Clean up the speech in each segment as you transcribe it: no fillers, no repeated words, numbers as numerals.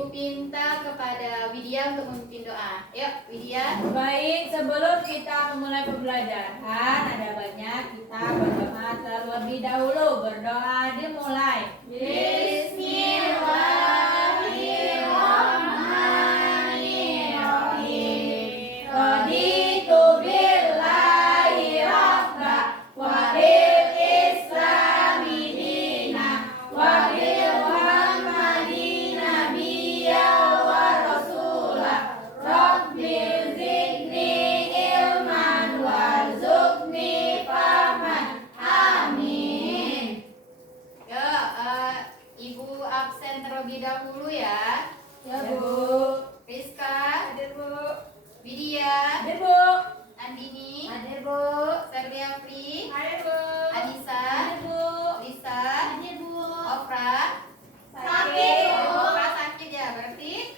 Ibu minta kepada Widya untuk memimpin doa. Yuk, Widya. Baik, sebelum kita memulai pembelajaran, ada banyak kita berdoa terlebih dahulu. Berdoa dimulai. Bismillahirrahmanirrahim. Raditu billahi rabba wa bil islami dina wa bil muhammadin nabiyya wa rasula. Rabbil zidni ilman warzuqni fahman. Amin. Yuk, Ibu absen terlebih dahulu ya. Ya, Bu. Rizka, Hadir, Bu. Widya, Hadir, Bu. Andini, Hadir, Bu. Serliafri, Hadir, Bu. Anissa, Hadir, Bu. Lisa, Hadir, Bu. Ofra. Sakit, Bu. Ofra sakit ya, berarti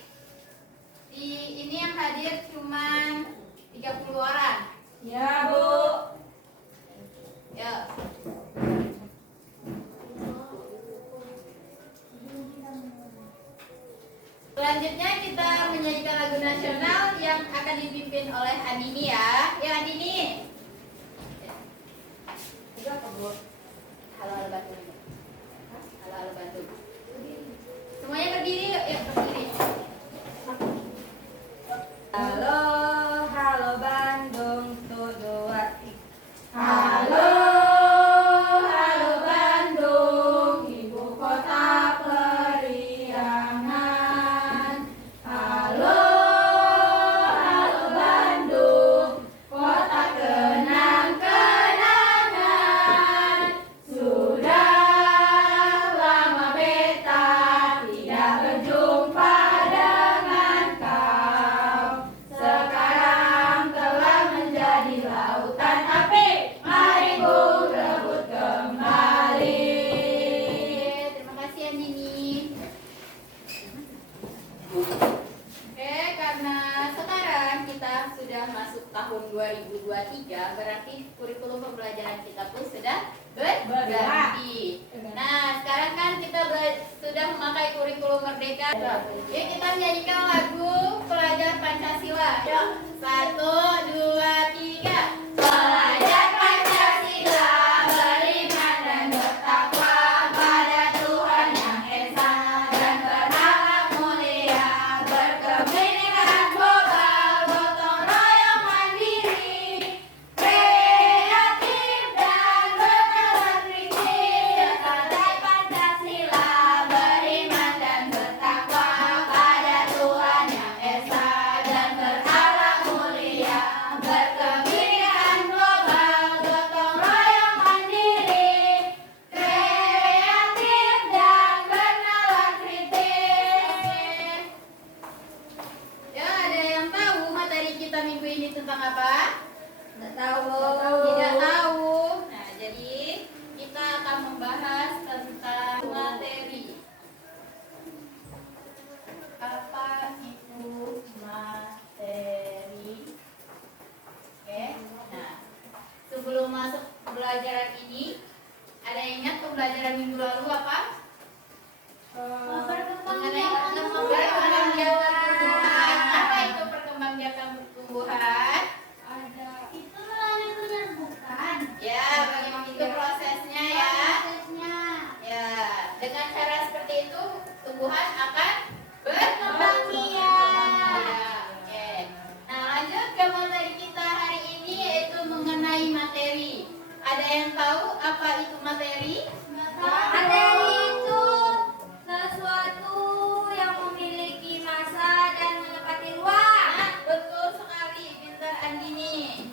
ini yang hadir cuma 30 orang. Ya, Bu. Yuk. Selanjutnya kita menyanyikan lagu nasional yang akan dipimpin oleh Andini ya. Ya Andini. Itu apa, Bu? Halo halo Batu. Halo halo Batu. Semuanya berdiri yuk, yuk berdiri. Halo, halo Bandung, tujuh hati. Halo, halo Bandung, ibu kota periangan. Halo, halo Bandung, kota kenang-kenangan. Sudah lama beta tidak berjumpa dengan kau. Sekarang telah menjadi lautan api. Mari ku rebut kembali. Terima kasih Andini. Oke, karena sekarang kita sudah masuk tahun 2023, berarti kurikulum pembelajaran kita pun sudah berganti. Nah, sekarang kan kita sudah memakai kurikulum merdeka. Yuk kita menyanyikan lagu Pelajar Pancasila. Yuk, 1, 2, 3. Pelajar Pancasila beriman dan bertakwa pada Tuhan yang esa dan berakhlak mulia, berkebinekaan global, gotong royong mandiri, kreatif dan bernalar kritis. Pelajar Pancasila beriman dan bertakwa pada Tuhan yang esa dan berakhlak mulia, berkebinekaan global, gotong royong mandiri, kreatif dan bernalar kritis. Ya, ada yang tahu materi kita minggu ini tentang apa? Tidak tahu. Tidak tahu. Nah, jadi kita akan membahas tentang materi. Apa itu materi? Oke. Nah, sebelum masuk pembelajaran ini, ada yang ingat pembelajaran minggu lalu apa? Mengenai perkembangbiakan tumbuhan. Apa itu perkembangbiakan tumbuhan? Itu melalui penyerbukan. Ya, bagaimana itu prosesnya ya? Ya, dengan cara seperti itu tumbuhan akan berkembang biak. Ya, oke. Nah, lanjut ke materi kita hari ini yaitu mengenai materi. Ada yang tahu apa itu materi? Materi itu sesuatu yang memiliki massa dan menempati ruang. Nah, betul sekali, pintar Andini.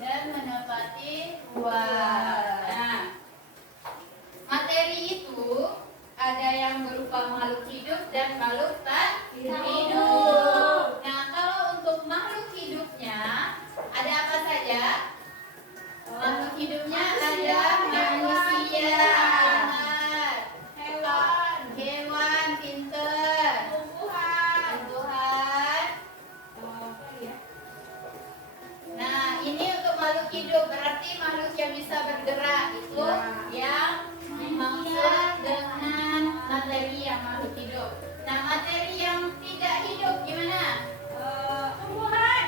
Dan menepati ruang. Nah, materi itu ada yang berupa makhluk hidup dan makhluk tak hidup. Nah, kalau untuk bisa bergerak itu yang dimaksud dengan materi yang makhluk hidup. Nah, materi yang tidak hidup gimana? Tumbuhan.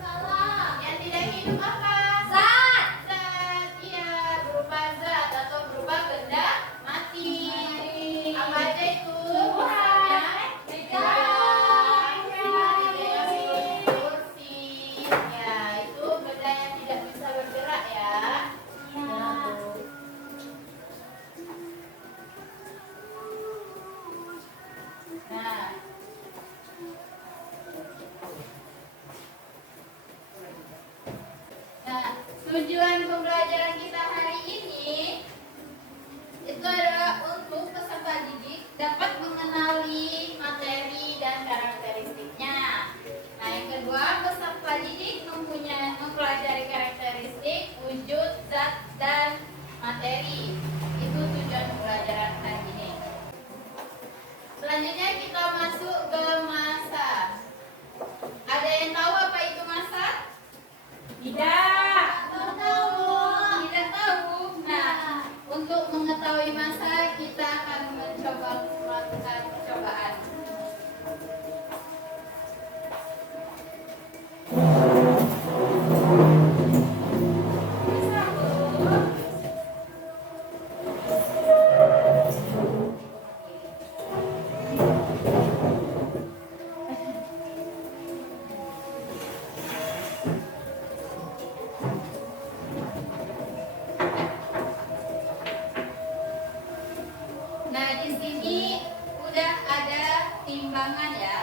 Salah. Yang tidak hidup apa? Zat. Zat. Iya, berupa zat atau berupa benda mati. Apa aja itu? Tumbuhan. Kursi. Ya, itu benda yang tidak bisa bergerak ya. Nah, tujuan pembelajaran kita hari ini itu adalah untuk peserta didik dapat mengenali materi dan karakteristiknya. Nah, yang kedua, peserta didik mempelajari karakteristik, wujud, zat, dan materi. Itu tujuan pembelajaran hari ini. Selanjutnya kita masuk ke masa. Ada yang tahu apa itu masa? Tidak. Tidak tahu. Nah, untuk mengetahui masa kita akan mencoba melakukan percobaan. Nah, di sini udah ada timbangan ya.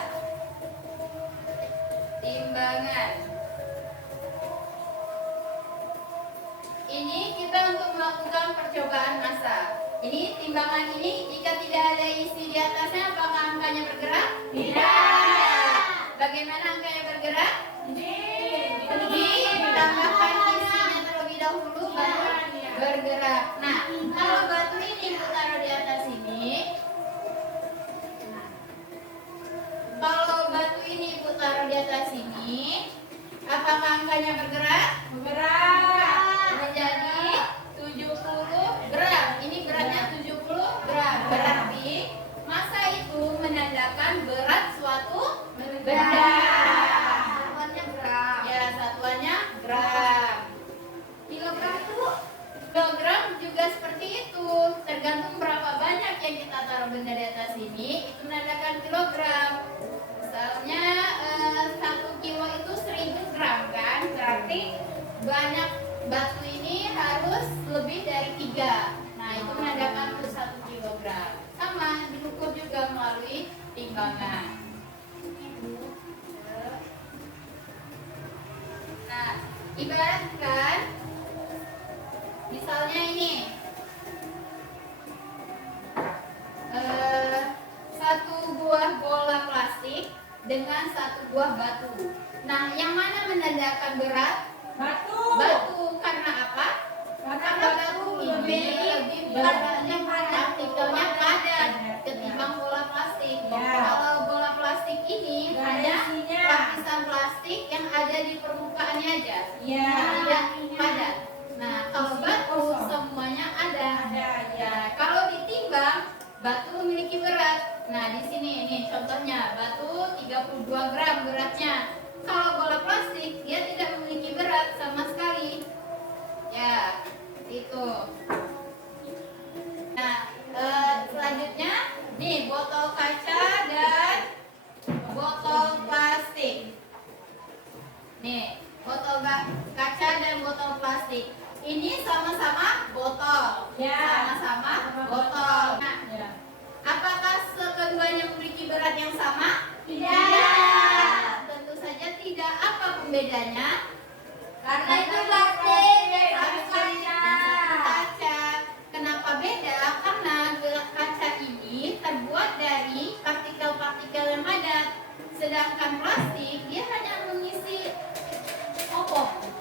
Timbangan. Ini kita untuk melakukan percobaan massa. Ini timbangan ini jika tidak ada isi di atasnya apakah angkanya bergerak? Tidak. Bagaimana angkanya bergerak? Tidak. Ditambahkan isinya terlebih dahulu baru bergerak. Nah, kalau batu ini ibu taruh di atas ini, kalau batu ini ibu taruh di atas ini, apakah angkanya bergerak? Bergerak. Menjadi 70 gram. Ini beratnya 70 gram. Berarti massa itu menandakan berat suatu benda. Satuannya gram. Ya, satuannya gram. Kilogram itu Kilogram juga seperti itu. Tergantung berapa banyak yang kita taruh benda di atas ini, itu menandakan kilogram. Misalnya 1 kilo itu 1000 gram kan? Berarti banyak batu ini harus lebih dari 3. Nah, itu menandakan 1 kilogram. Sama, diukur juga melalui timbangan. Nah, ibaratkan misalnya ini satu buah bola plastik dengan satu buah batu. Nah, yang mana menandakan berat? batu. Batu. Karena apa? Karena Batu ini lebih beratnya partikelnya padat ketimbang bola plastik. Ya. Kalau bola plastik ini Nggak ada hanya isinya. lapisan plastik yang ada di permukaannya aja. Ya. Tidak padat. Nah, kalau batu semuanya ada. Ya, kalau ditimbang, batu memiliki berat. Nah, di sini ini contohnya batu 32 gram beratnya. Kalau bola plastik dia tidak memiliki berat sama sekali. Ya, itu. Nah, selanjutnya nih botol kaca dan botol plastik. Nih, botol kaca dan botol plastik. Ini sama-sama botol. Ya. Sama-sama botol. Nah, Ya. apakah keduanya memiliki berat yang sama? Tidak. Tentu saja tidak. Apa pembedanya? Karena itu plastik. Plastik dan kaca. Kenapa beda? Karena kaca ini terbuat dari partikel-partikel yang padat. Sedangkan plastik dia hanya mengisi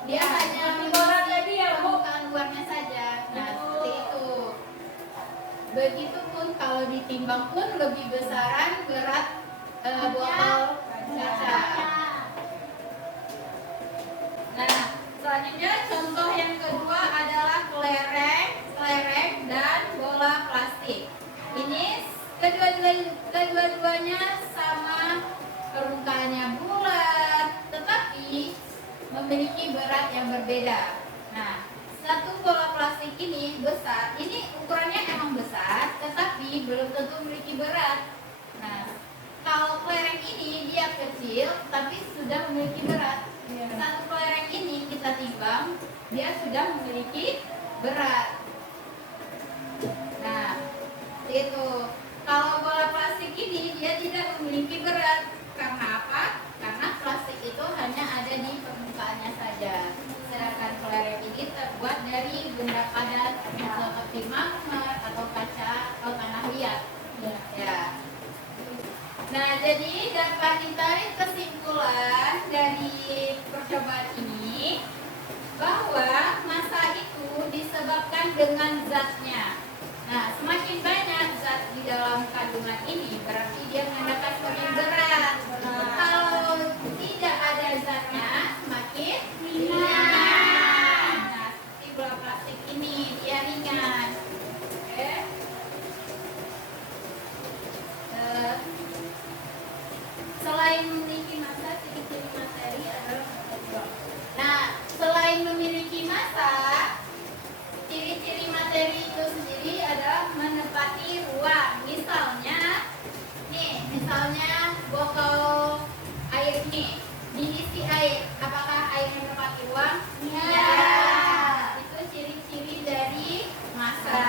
dia hanya bola tadi ya, Bu. permukaan luarnya saja. Nah, seperti itu. Begitupun kalau ditimbang pun lebih besaran berat botol kaca. Nah, selanjutnya contoh yang kedua adalah Ya. Nah, satu bola plastik ini besar. Ini ukurannya emang besar, tetapi belum tentu memiliki berat. Nah, kalau kelereng ini dia kecil, tapi sudah memiliki berat. Satu kelereng ini kita timbang, dia sudah memiliki berat. Nah, itu. Kalau bola plastik ini dia tidak memiliki berat. Karena apa? Karena plastik itu hanya ada di permukaannya saja. Sedangkan kelereng ini terbuat dari benda padat seperti marmer atau kaca atau tanah liat. Ya. Nah, jadi dapat ditarik kesimpulan dari percobaan ini bahwa massa itu disebabkan dengan zatnya. Nah, semakin banyak zat di dalam kandungan ini berarti dia menandakan semakin berat. Kalau tidak ada zatnya, semakin ringan. Nah, seperti bola plastik ini dia ringan. Oke. Selain memiliki massa, ciri-ciri materi adalah nah, selain memiliki massa, ciri-ciri materi itu sendiri adalah menempati ruang. Misalnya botol air ini diisi air. Apakah airnya menempati ruang? Iya. Itu ciri-ciri dari massa.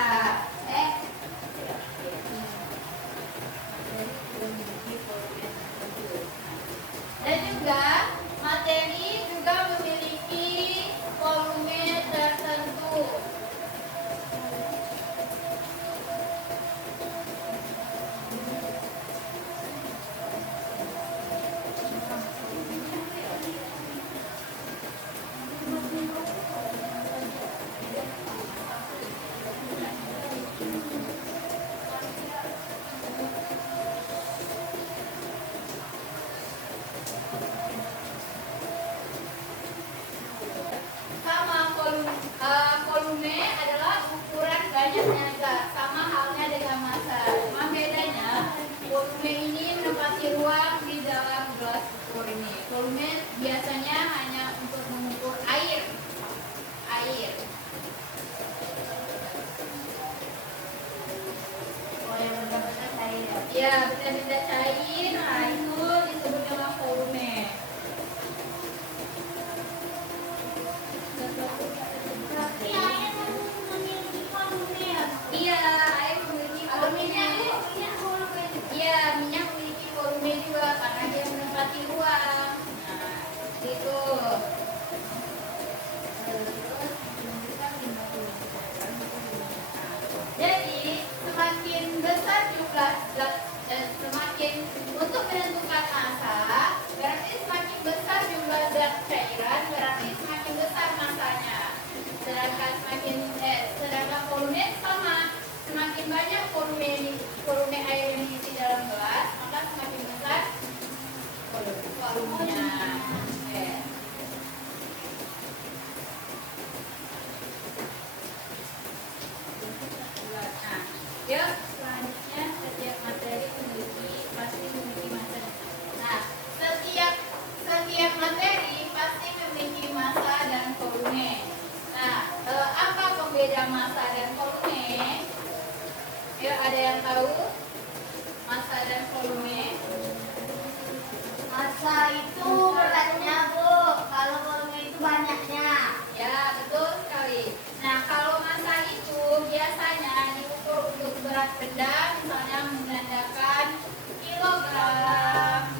Dan juga materi juga memiliki volume tertentu. Volume adalah ukuran banyaknya gas, sama halnya dengan massa. Cuma bedanya volume ini menempati ruang di dalam gelas ukur ini. Volume biasanya hanya untuk mengukur air. Oh, yang benda-benda cair ya? Iya, benda-benda cair. Nah, itu disebut dengan volume. Iya, air memiliki volume. Iya, minyak memiliki volume juga karena dia menempati ruang. Nah, gitu. Jadi, semakin besar jumlah zat dan semakin untuk menentukan massa, berarti semakin besar jumlah zat cairan, berarti semakin besar massanya. Sedangkan volume sama, semakin banyak volume air yang diisi dalam gelas, maka semakin besar volumenya. Oke. Nah, yuk selanjutnya setiap materi pasti memiliki massa. Nah, setiap materi pasti memiliki massa dan volume. Nah, apa pembeda massa dan volume? Yuk, ada yang tahu massa dan volume? Massa itu beratnya, Bu. Kalau volume itu banyaknya. Ya, betul sekali. Nah, kalau massa itu biasanya diukur untuk berat benda, misalnya menandakan kilogram,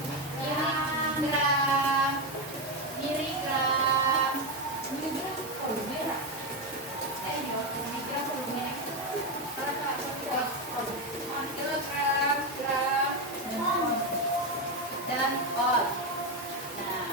miligram, kilogram, gram, dan on. Nah,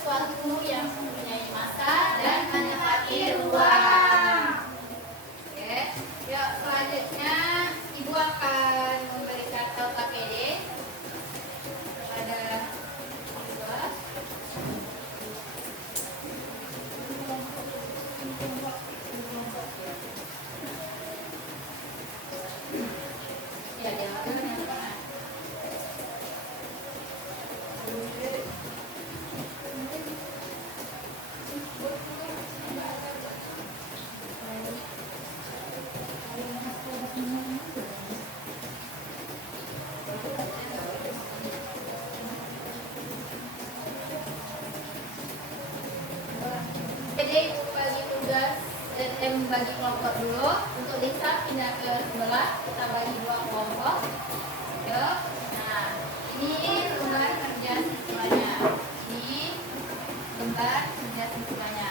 sesuatu yang mempunyai masa dan menempati ruang. Oke, yuk selanjutnya Ibu akan memberikan LKPD kepada siswa. Ya, diambil yang mana? Jadi Ibu bagi tugas bagi kelompok dulu. Untuk Lisa pindah ke sebelah, kita bagi dua kelompok. Yuk. Nah, ini lembar kerja siswanya. Ini lembar kerja siswanya.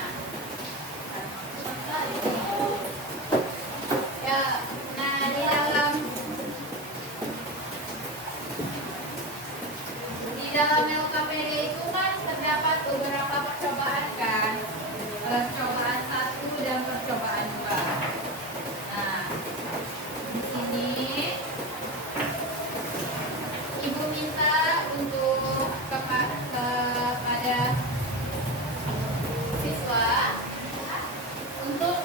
Ya, nah di dalam LKPD itu kan terdapat beberapa percobaan kan. Percobaan 1 dan percobaan 2. Nah, di sini Ibu minta untuk kepada siswa untuk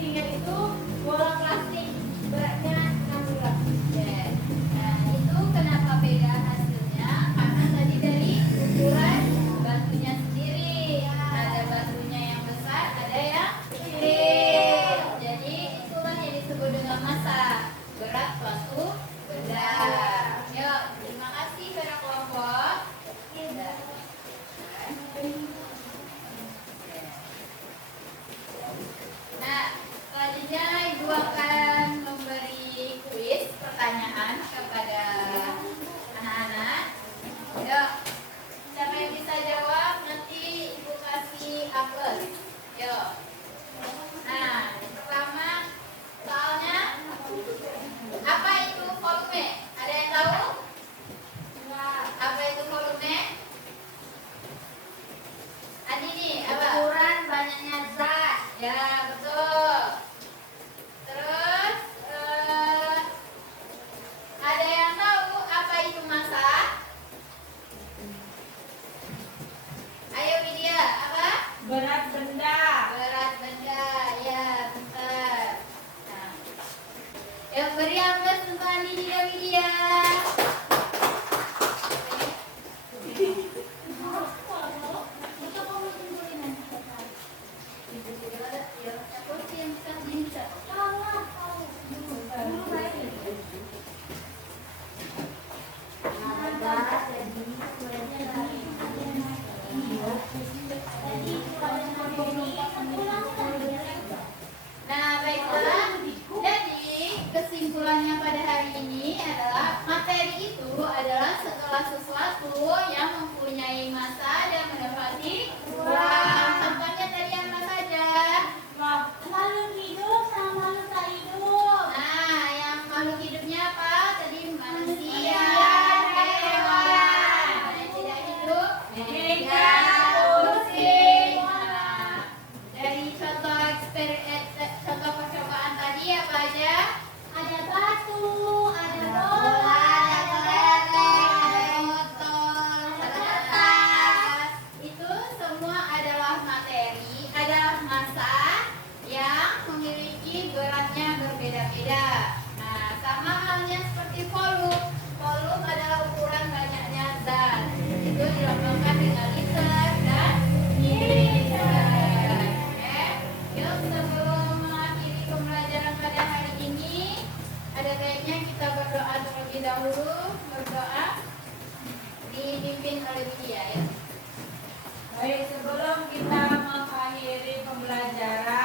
tinggal itu bola plastik beratnya 6 gram. Yes. Nah, itu kenapa beda hasilnya? Karena tadi dari ukuran batunya sendiri. Ada batunya yang besar, ada yang kecil. Jadi itulah yang disebut dengan massa. Berat suatu benda. Yuk, terima kasih para kelompok. Nah, selanjutnya Ibu akan memberi kuis pertanyaan kepada anak-anak. Yuk, siapa yang bisa jawab nanti Ibu kasih A+. Yuk. Nah, yang pertama soalnya apa itu volume? Ada yang tahu? Apa itu volume? Adi nih, apa? Ukuran banyaknya zat. Ya, betul. Terus ada yang tahu apa itu massa? Ayo Widya, apa? Berat benda. Berat benda. Ya, bentar. Nah, yang beri ambles untuk Andi dan Widya. Nah, baiklah. Jadi, kesimpulannya pada hari ini adalah materi itu adalah segala sesuatu yang mempunyai massa dan mendapati ruang. Contohnya tadi apa saja? Makhluk hidup sama makhluk tak hidup. Nah, yang makhluk hidupnya apa? Tadi manusia, hewan. Yang tidak hidup, ikan, kucing. Nah, dari contoh percobaan tadi apa aja? Ada batu, ada bola, Bola, ada kelereng, ada kelereng, botol, ada ada kertas. kertas. Itu semua adalah materi, adalah massa yang memiliki beratnya berbeda-beda. Nah, sama halnya seperti volume. Volume adalah ukuran banyaknya zat. Itu dilambangkan dengan liter dan mililiter. Oke. Yuk, sebelum mengakhiri pembelajaran pada hari ini, ada baiknya kita berdoa terlebih dahulu. Berdoa dipimpin oleh Widya ya. Baik, sebelum kita mengakhiri pembelajaran